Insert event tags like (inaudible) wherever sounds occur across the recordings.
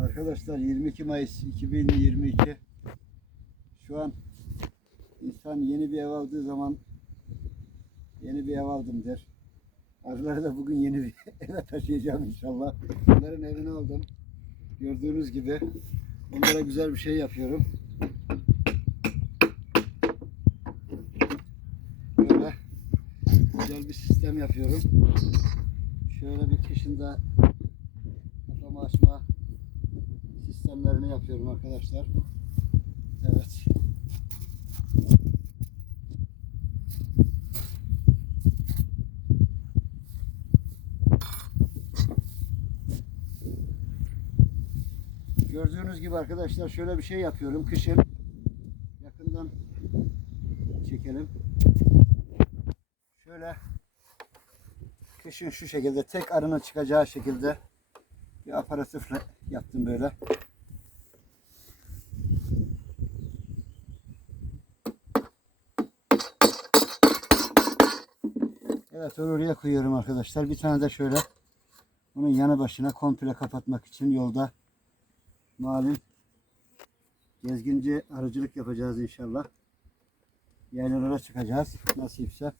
arkadaşlar 22 Mayıs 2022 şu an insan yeni bir ev aldığı zaman yeni bir ev aldım der. Arıları da bugün yeni bir (laughs) eve taşıyacağım inşallah. Onların evini aldım. Gördüğünüz gibi onlara güzel bir şey yapıyorum. Böyle güzel bir sistem yapıyorum. Şöyle bir kışında kafamı açma sistemlerini yapıyorum arkadaşlar. Evet. Gördüğünüz gibi arkadaşlar şöyle bir şey yapıyorum. Kışın yakından çekelim. Şöyle kışın şu şekilde tek arının çıkacağı şekilde bir aparatifle yaptım böyle. Evet onu oraya koyuyorum arkadaşlar. Bir tane de şöyle bunun yanı başına komple kapatmak için yolda malum gezginci arıcılık yapacağız inşallah. Yaylalara çıkacağız nasipse.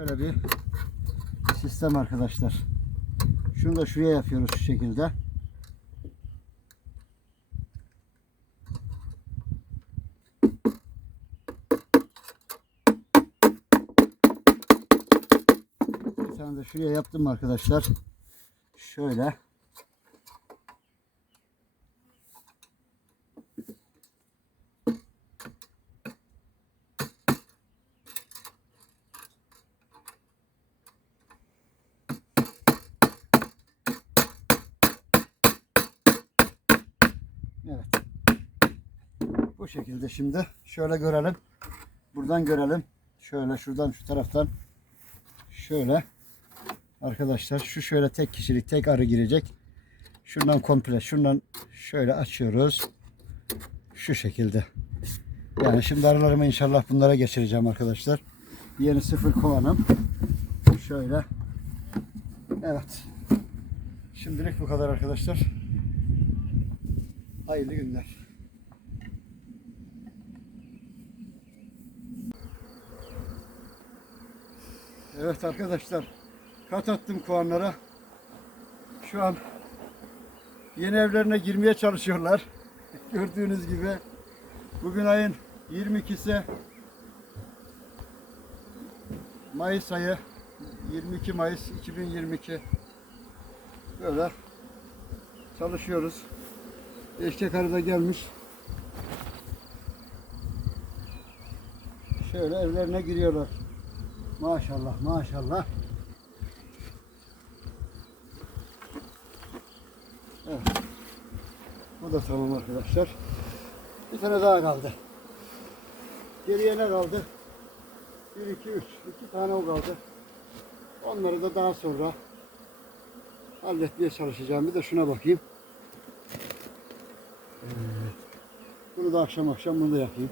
Böyle bir sistem arkadaşlar. Şunu da şuraya yapıyoruz şu şekilde. Bir tane de şuraya yaptım arkadaşlar. Şöyle. Evet. Bu şekilde şimdi şöyle görelim. Buradan görelim. Şöyle şuradan şu taraftan şöyle arkadaşlar şu şöyle tek kişilik tek arı girecek. Şuradan komple şuradan şöyle açıyoruz. Şu şekilde. Yani şimdi arılarımı inşallah bunlara geçireceğim arkadaşlar. Yeni sıfır kovanım. Şöyle. Evet. Şimdilik bu kadar arkadaşlar. Hayırlı günler. Evet arkadaşlar. Kat attım kovanlara. Şu an yeni evlerine girmeye çalışıyorlar. (laughs) Gördüğünüz gibi. Bugün ayın 22'si Mayıs ayı 22 Mayıs 2022 böyle çalışıyoruz. Eşek arı da gelmiş. Şöyle evlerine giriyorlar. Maşallah maşallah. Evet. Bu da tamam arkadaşlar. Bir tane daha kaldı. Geriye ne kaldı? 1, 2, 3. İki tane o kaldı. Onları da daha sonra halletmeye çalışacağım. Bir de şuna bakayım. Evet. Bunu da akşam akşam bunu da yapayım.